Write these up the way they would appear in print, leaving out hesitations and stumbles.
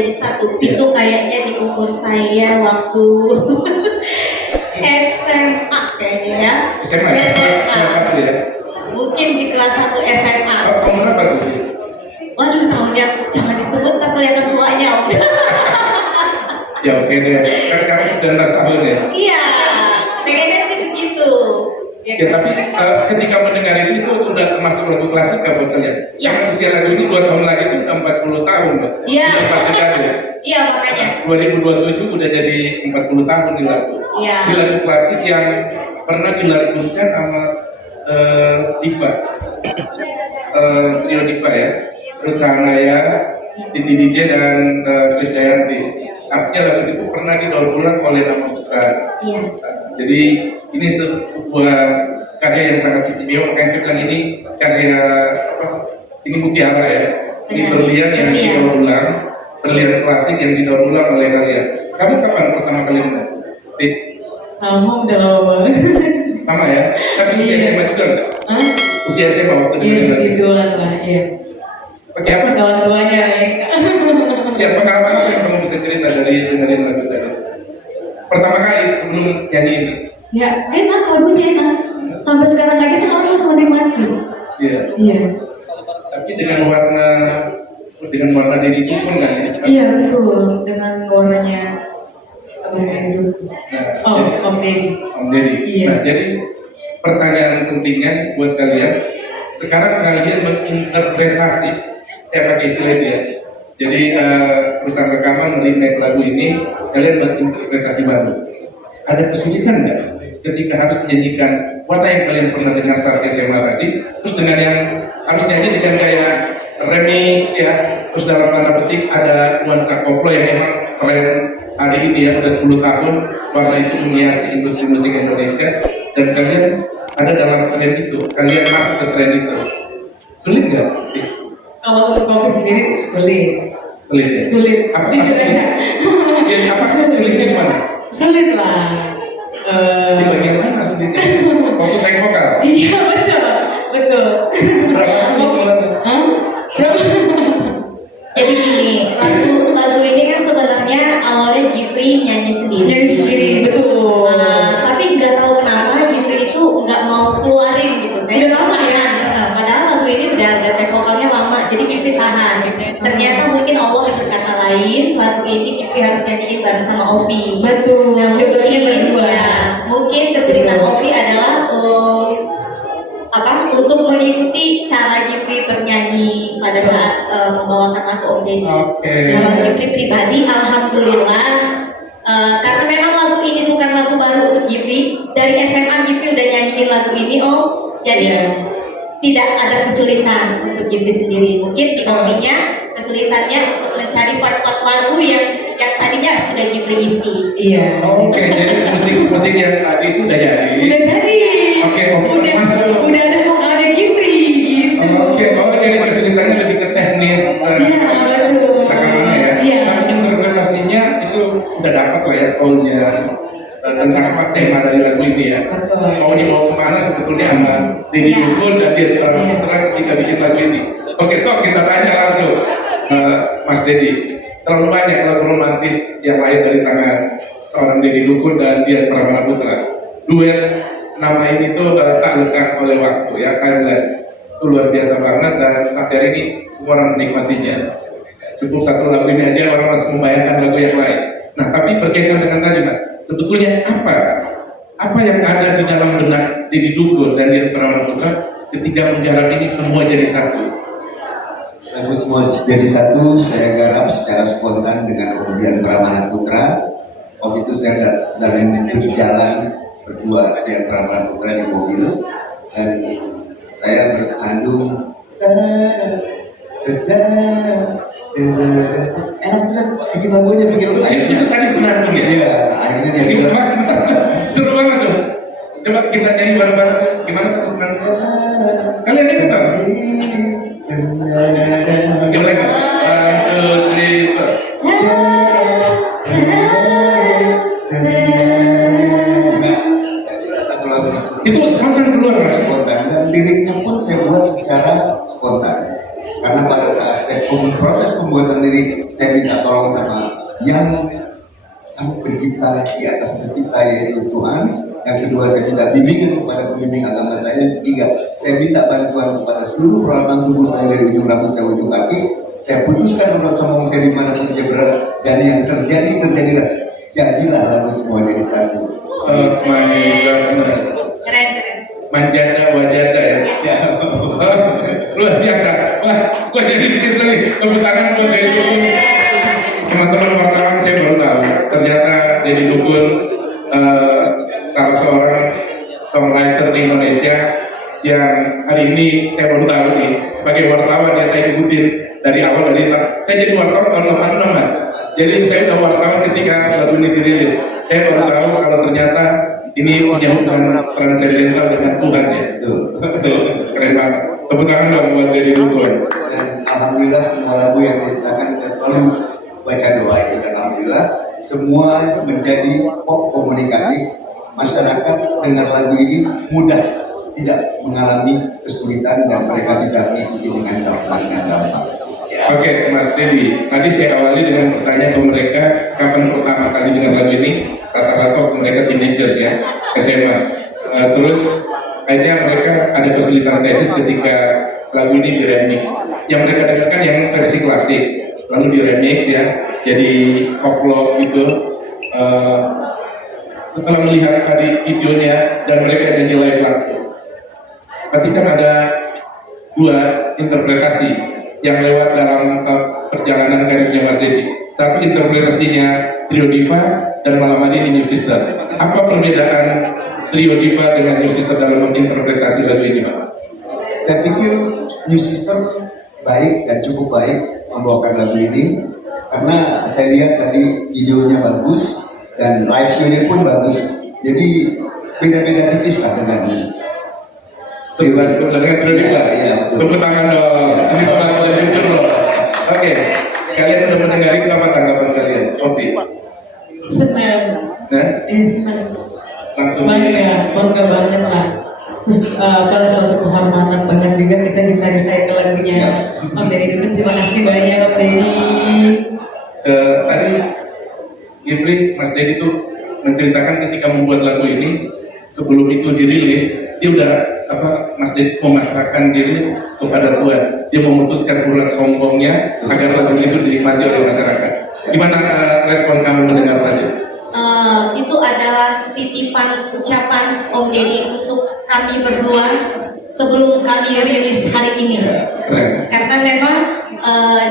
jadi satu. Itu kayaknya di umur saya waktu SMA kayaknya ya. SMA ya? Kelas 1 ya? Mungkin di kelas 1 SMA. Tahun berapa tuh? Waduh, tahunnya jangan disebut, tak kelihatan tuanya Om. Ya oke deh, kan sekarang 19 tahun ya? Iya, pengennya sih begitu. Ya tapi ketika mendengar itu sudah termasuk lagu klasik buat kalian? Ya. Karena usia lagu ini 2 tahun lagi itu udah 40 tahun loh. Iya. Udah pasti jadi. Iya, makanya. 2027 udah jadi 40 tahun di lagu. Iya. Di lagu klasik yang pernah dilakukan sama Diva. Trio Diva ya. Terus Sahanaya, Titi DJ dan Krisdayanti. Artinya lagu itu pernah didaur ulang oleh nama besar. Iya. Jadi ini sebuah karya yang sangat istimewa. Makanya saya bilang ini karya apa? Ini mutiara ya. Ini Benar. berlian yang Berlian. didaur ulang, berlian klasik yang didaur ulang oleh kalian. Kamu kapan pertama kali dengar? Sama udah lama banget. Sama ya. Tapi usia SMA juga enggak? Hah? Usia SMA waktu Iya, dengar. segitu lah ya. Pakai apa? Kawan tuanya ya. Ya pengalaman apa yang kamu bisa cerita dari dengerin lagu tadi? Pertama kali sebelum nyanyi ini. Ya enak, lagunya enak. Sampai sekarang aja kan orang masih menikmati. Iya. Iya. Tapi dengan warna diri itu pun kan ya. Iya betul. Dengan warnanya Abang Hendro. Nah, Om Deddy. Om Deddy. Iya. Nah, jadi pertanyaan pentingnya buat kalian, sekarang kalian menginterpretasi, saya pakai istilah itu ya. Jadi perusahaan rekaman remake lagu ini, kalian menginterpretasi baru. Ada kesulitan nggak ketika harus menyanyikan warna yang kalian pernah dengar saat SMA tadi, terus dengan yang harus nyanyi dengan kayak remix ya, terus dalam tanda petik ada nuansa koplo yang memang tren hari ini ya, udah 10 tahun warna itu menghiasi industri musik Indonesia, dan kalian ada dalam tren itu, kalian masuk ke tren itu. Sulit nggak? Kalau untuk kopi sendiri sulit. Sulit ya? Sulit. Apa Jujur sulit? aja. Ya, apa sulitnya di mana? Sulit lah. Di bagian mana sulitnya? Waktu take vokal? Iya betul, betul. Berapa kali mulai? Hah? Berapa? Jadi gini, lagu ini kan sebenarnya awalnya Gifri nyanyi sendiri. Nyanyi sendiri, betul. Tapi nggak tahu kenapa Gifri itu nggak mau keluarin gitu. Udah lama ya? Padahal lagu ini udah take vokalnya lama, jadi Gifri tahan. Ternyata mungkin Allah berkata lain, lagu ini Gifri harus nyanyiin bareng sama Ovi. Betul. Nah, Jodohnya mungkin, berdua. ya, mungkin kesulitan Ovi adalah untuk mengikuti cara Gifri bernyanyi pada saat membawakan lagu Om Deddy. Oke. Kalau Gifri pribadi, alhamdulillah, karena memang lagu ini bukan lagu baru untuk Gifri. Dari SMA Gifri udah nyanyiin lagu ini Om, jadi tidak ada kesulitan untuk Gifri sendiri. Mungkin di Ovinya kesulitannya untuk mencari part-part lagu yang tadinya sudah Gifri isi. Iya. Oke, jadi musik yang tadi itu udah jadi. Udah jadi. Oke, udah masuk. udah ada vokalnya Gifri gitu. Oke, jadi kesulitannya lebih ke teknis betul. rekamannya ya. Iya. Tapi interpretasinya itu udah dapat lah ya soalnya tentang apa tema dari lagu ini ya. Betul. Mau dibawa kemana sebetulnya sama Deddy Iya. Dukun dan dia Putra ketika bikin lagu ini. Oke, sok kita tanya langsung Mas Deddy. Terlalu banyak lagu romantis yang lahir dari tangan seorang Deddy Dukun dan dia Pramana Putra. Duet nama ini tuh tak lekang oleh waktu ya, timeless. Itu luar biasa banget dan sampai hari ini semua orang menikmatinya. Cukup satu lagu ini aja orang masih membayangkan lagu yang lain. Nah, tapi berkaitan dengan tadi Mas, sebetulnya apa yang ada di dalam benak Deddy Dukun dan dia Pramana Putra ketika menjarap ini semua jadi satu? Lagu semua jadi satu, saya garap secara spontan dengan kemudian Pramana Putra. Waktu itu saya sedang berjalan berdua dengan Pramana Putra di mobil dan saya bersandung enak banget bikin lagunya, bikin Itu tadi senandung ya? Iya, akhirnya dia Ini bilang, Mas, bentar Mas, seru banget tuh. Coba kita nyanyi bareng-bareng. Gimana tuh senandung? Kalian ikutan? Coba lagi. 1, 2, 3, 4. satu lagu Itu spontan keluar Mas? spontan dan liriknya pun saya buat secara spontan karena pada saat saya proses pembuatan lirik saya minta tolong sama yang sang pencipta di atas pencipta, yaitu Tuhan. Yang kedua, saya minta bimbingan kepada pembimbing agama saya. Yang ketiga, saya minta bantuan kepada seluruh peralatan tubuh saya dari ujung rambut sampai ujung kaki. Saya putuskan urat sombong saya dimanapun saya berada, dan yang terjadilah. Jadilah lagu semua jadi satu. Oh my God, Keren, keren. manjada wajada ya. Siap. Luar biasa. Wah, gua jadi serius nih. Tepuk tangan buat Deddy Dukun. Teman-teman wartawan, saya baru tahu ternyata Deddy Dukun salah seorang songwriter di Indonesia yang hari ini saya baru tahu nih, sebagai wartawan ya, saya ikutin dari awal, saya jadi wartawan tahun 86 Mas. Jadi saya udah wartawan ketika lagu ini dirilis. Saya baru tahu kalau ternyata ini punya hubungan transendental dengan Tuhan ya. Betul. Keren banget. Tepuk tangan dong buat Deddy Dukun. Dan alhamdulillah semua lagu yang saya ciptakan saya selalu baca doa itu, dan alhamdulillah semua menjadi pop komunikatif. Masyarakat dengar lagu ini mudah, tidak mengalami kesulitan, dan mereka bisa mengikuti dengan gampang. Oke, Mas Deddy, tadi saya awali dengan bertanya ke mereka kapan pertama kali dengan lagu ini. Rata-rata mereka teenagers ya, SMA. Terus akhirnya mereka ada kesulitan teknis ketika lagu ini diremix. Yang mereka dengarkan yang versi klasik, lalu diremix ya, jadi koplo gitu. Setelah melihat tadi videonya dan mereka nyanyi live langsung, berarti kan ada dua interpretasi yang lewat dalam perjalanan karirnya Mas Deddy. Satu interpretasinya Trio Diva, dan malam hari ini New Sister. Apa perbedaan Trio Diva dengan New Sister dalam menginterpretasi lagu ini, Mas? Saya pikir New Sister baik dan cukup baik membawakan lagu ini, karena saya lihat tadi videonya bagus dan live show-nya pun bagus. Jadi beda-beda tipis lah dengan 11 bulan dengan Trio Diva. Iya, betul. Tepuk tangan dong. Ini teman dari YouTube loh. Oke, kalian udah mendengar itu, apa tanggapan kalian? Ovi? Senang. Nah, Senang. langsung Bangga banget lah. Terus kalau suatu kehormatan banget juga kita bisa recycle lagunya Om Deddy Dukun. Terima kasih banyak Om Deddy. Tadi Gifri, Mas Deddy tuh menceritakan ketika membuat lagu ini, sebelum itu dirilis, dia udah Mas Deddy memasrahkan diri kepada Tuhan. Dia memutuskan urat sombongnya agar lagu itu dinikmati oleh masyarakat. Gimana respon kamu mendengar tadi? Itu adalah titipan ucapan Om Deddy untuk kami berdua sebelum kami rilis hari ini. Keren. Karena memang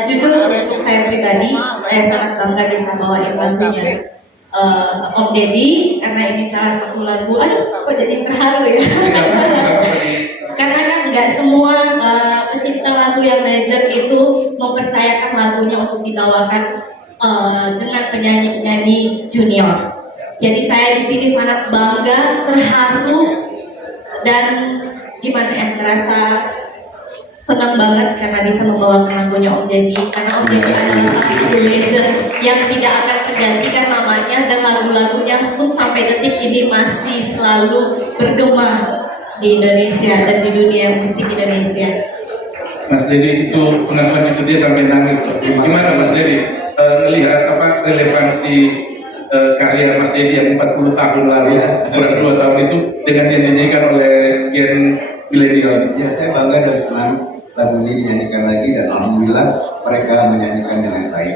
jujur untuk saya pribadi, saya sangat bangga bisa bawain lagunya Om Deddy, karena ini salah satu lagu. Aduh, kok jadi terharu ya? Karena kan nggak semua pencipta lagu yang legend itu mempercayakan lagunya untuk dibawakan dengan penyanyi-penyanyi junior. Jadi saya di sini sangat bangga, terharu, dan gimana ya, merasa senang banget karena bisa membawakan lagunya Om Deddy. Karena Om Deddy adalah satu legend yang tidak akan tergantikan namanya, dan lagu-lagunya pun sampai detik ini masih selalu bergema di Indonesia dan di dunia musik Indonesia. Mas Deddy itu pengakuan itu dia sampai nangis loh. Gimana Mas Deddy melihat relevansi karya Mas Deddy yang 40 tahun lalu, kurang 2 tahun itu dengan yang dinyanyikan oleh gen milenial? Ya, saya bangga dan senang lagu ini dinyanyikan lagi, dan alhamdulillah mereka menyanyikan dengan baik.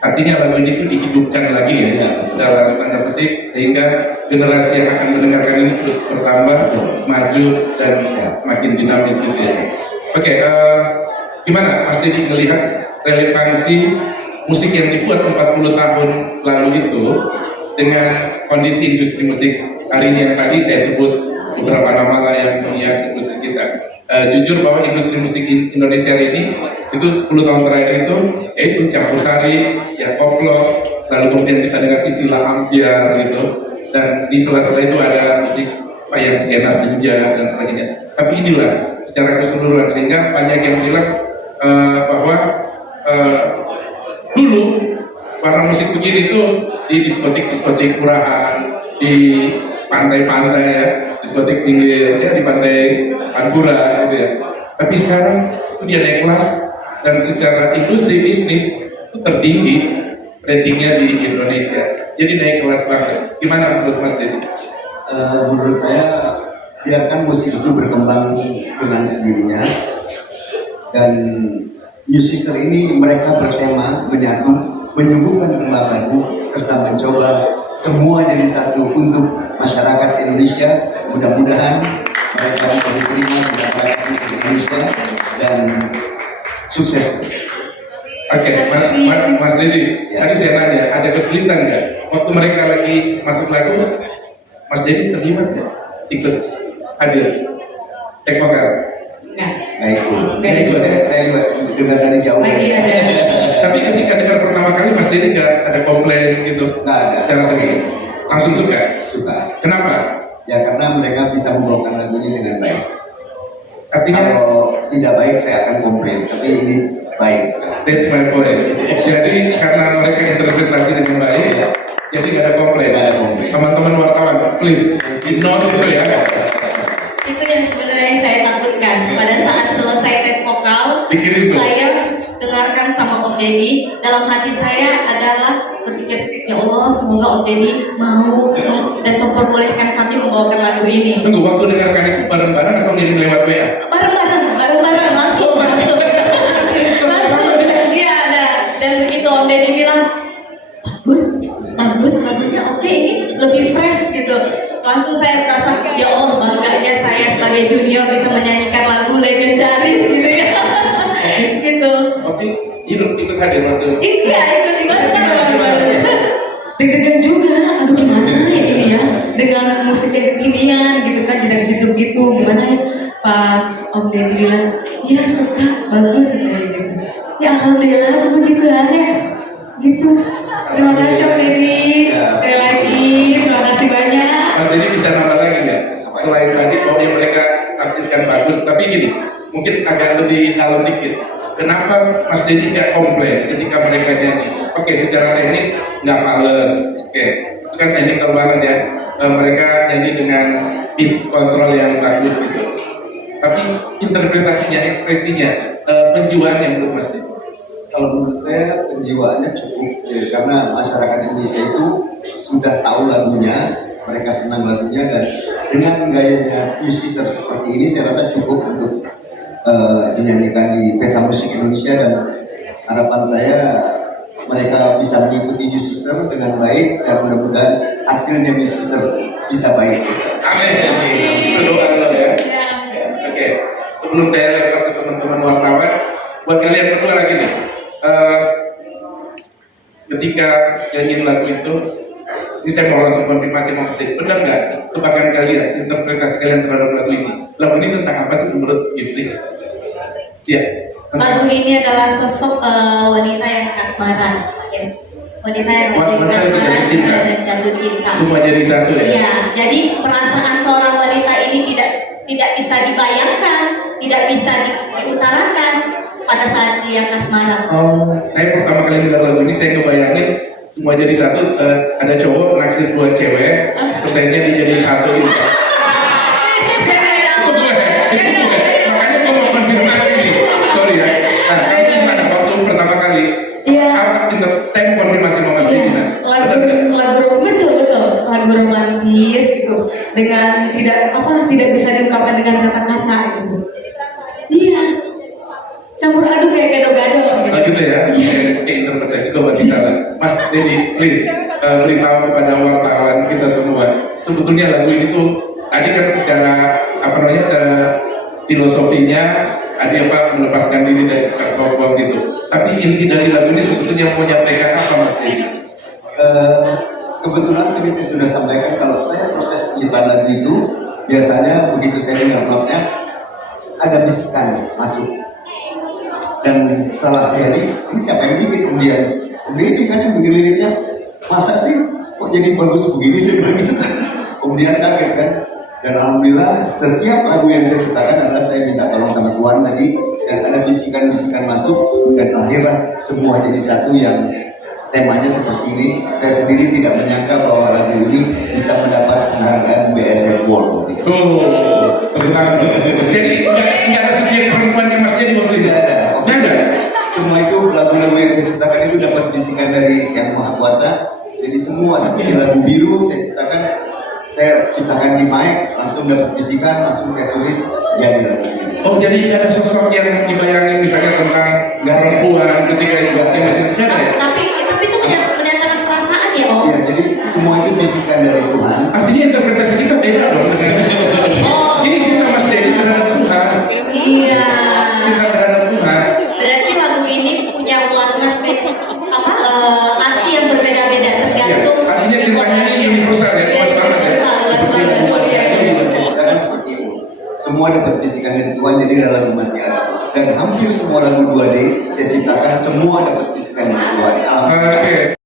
Artinya lagu ini itu dihidupkan lagi ya, dalam tanda petik, sehingga generasi yang akan mendengarkan ini terus bertambah, maju, dan semakin dinamis gitu ya. Oke, gimana Mas Deddy melihat relevansi musik yang dibuat 40 tahun lalu itu dengan kondisi industri musik hari ini yang tadi saya sebut beberapa nama lah yang menghias industri kita. Jujur bahwa industri musik Indonesia ini itu 10 tahun terakhir itu yaitu campur sari, ya koplo, lalu kemudian kita dengar istilah ambiar gitu, dan di sela-sela itu ada musik yang skena senja dan sebagainya. Tapi inilah secara keseluruhan, sehingga banyak yang bilang bahwa dulu para musik begini itu di diskotik murahan, di pantai-pantai ya, diskotik pinggir ya, di pantai Pantura gitu ya. Tapi sekarang itu dia naik kelas, dan secara industri bisnis itu tertinggi ratingnya di Indonesia. Jadi naik kelas banget. Gimana menurut Mas Dedi? Menurut saya biarkan musik itu berkembang dengan sendirinya, dan New Sister ini mereka bertema menyatu, menyuguhkan kembang lagu serta mencoba semua jadi satu untuk masyarakat Indonesia. Mudah-mudahan mereka bisa diterima di masyarakat musik Indonesia dan sukses. Oke, Mas Dedi, Ya. tadi saya tanya, ada kesulitan nggak? Waktu mereka lagi masuk lagu, Mas Dedi terlibat nggak? Ikut hadir? Cek vokal? Enggak. Baik, Bu. Nggak Nah, itu ikut. saya juga dengar dari jauh. Lagi ada. Tapi ketika dengar pertama kali Mas Dedi nggak ada komplain gitu? Nggak ada. Secara teknis? Langsung suka? Suka. Kenapa? Ya karena mereka bisa membawakan lagu ini dengan baik. Artinya, Kalau tidak baik saya akan komplain, tapi ini baik sekali. that's my point. Jadi karena mereka interpretasi dengan baik, jadi nggak ada komplain. Nggak ada komplain. Teman-teman wartawan, please, ignore itu ya. Itu yang sebenarnya saya takutkan. Pada saat selesai take vokal, Pikirin tuh. saya dengarkan sama Om Deddy. Dalam hati saya adalah berpikir, ya Allah, semoga Om Deddy mau dan memperbolehkan kami membawakan lagu ini. Tunggu, waktu dengarkan itu bareng-bareng atau ngirim lewat WA? Bareng-bareng langsung. Iya ada. Dan begitu Om Deddy bilang, bagus lagunya, oke ini lebih fresh gitu. Langsung saya merasa, ya Allah bangganya saya sebagai junior bisa menyanyikan lagu legendaris gitu ya. Gitu. Oke, ikut hadir waktu itu. Iya ikut Deg-degan juga, aduh gimana ya ini ya, dengan musik yang kekinian gitu kan, jeduk-jeduk gitu, gimana ya. Pas Om Deddy bilang, iya suka, bagus gitu. Ya alhamdulillah, puji Tuhan ya, gitu. Terima kasih Om Deddy, sekali lagi, terima kasih banyak. Mas Dedi bisa nambah lagi nggak? Selain tadi bahwa yang mereka tafsirkan bagus, tapi gini, mungkin agak lebih dalam dikit. Kenapa Mas Dedi nggak komplain ketika mereka nyanyi? Oke, secara teknis nggak fales, oke, itu kan technical banget ya. Mereka nyanyi dengan pitch control yang bagus gitu. Tapi interpretasinya, ekspresinya, penjiwaannya menurut Mas Dedi. Kalau menurut saya penjiwaannya cukup, karena masyarakat Indonesia itu sudah tahu lagunya, mereka senang lagunya, dan dengan gayanya New Sister seperti ini saya rasa cukup untuk dinyanyikan di peta musik Indonesia, dan harapan saya mereka bisa mengikuti New Sister dengan baik, dan mudah-mudahan hasilnya New Sister bisa baik. Amin. Itu doa lo ya. Oke, sebelum saya lempar ke teman-teman wartawan, buat kalian berdua lagi nih, ketika nyanyiin lagu itu, ini saya mau langsung konfirmasi sama Mas Dedi, benar nggak tebakan kalian, interpretasi kalian terhadap lagu ini? Lagu ini tentang apa sih menurut Gifri? Iya. Lagu ini adalah sosok wanita yang kasmaran, ya. Wanita yang lagi Wanita yang kasmaran jatuh cinta. dan jatuh cinta. Semua jadi satu ya? Iya, jadi perasaan seorang wanita ini tidak bisa dibayangkan, tidak bisa diutarakan pada saat dia kasmaran. Oh, saya pertama kali dengar lagu ini saya kebayangin semua jadi satu, ada cowok naksir dua cewek, terus akhirnya dia jadi satu gitu. Itu gue, makanya gue mau konfirmasi nih, sorry ya. Nah, tapi gimana waktu pertama kali? Iya. Saya mau konfirmasi sama Mas Dedi. Iya, lagu betul lagu romantis gitu, dengan tidak bisa diungkapkan dengan kata-kata gitu. Iya, campur aduk kayak gado-gado gitu. Oh gitu ya, kayak interpretasi gue buat kita lah. Mas Dedi, please beritahu kepada wartawan kita semua, sebetulnya lagu ini tuh tadi kan secara apa namanya filosofinya ada apa melepaskan diri dari sikap sombong gitu. Tapi inti dari lagu ini sebetulnya mau menyampaikan apa Mas Dedi? Kebetulan tadi saya sudah sampaikan kalau saya proses penciptaan lagu itu biasanya begitu saya dengar notnya ada bisikan masuk, dan setelah jadi ini siapa yang bikin, kemudian kan yang bikin liriknya, masa sih kok jadi bagus begini sih gitu kan, kemudian kaget kan. Dan alhamdulillah setiap lagu yang saya ciptakan adalah saya minta tolong sama Tuhan tadi, dan ada bisikan-bisikan masuk, dan akhirnya semua jadi satu yang temanya seperti ini. Saya sendiri tidak menyangka bahwa lagu ini bisa mendapat penghargaan BSF Award gitu. Tentang jadi nggak ada subjek perempuan yang Mas Dedi waktu itu? Tidak ada. Nggak ada. Semua itu lagu-lagu yang saya ciptakan itu saya ciptakan di mic, langsung dapat bisikan, langsung saya tulis jadi lagunya. Oh, jadi ada sosok yang dibayangin misalnya tentang perempuan ketika itu tidak ada ya? Tapi itu menyatakan perasaan ya Om. Iya, jadi semua itu bisikan dari Tuhan. Artinya interpretasi kita beda dong dengan Oh. ini cinta Mas Dedi terhadap Tuhan, Iya. cinta terhadap Tuhan. Berarti lagu ini punya warna arti yang berbeda-beda tergantung. Ya, artinya cintanya ini universal ya, luas banget ya. Seperti lagu Masih Ada juga saya ciptakan seperti itu. Semua dapat bisikan dari Tuhan, jadi lagu Masih Ada. Dan hampir semua lagu 2D saya ciptakan semua dapat bisikan dari Tuhan. Alhamdulillah. Oke.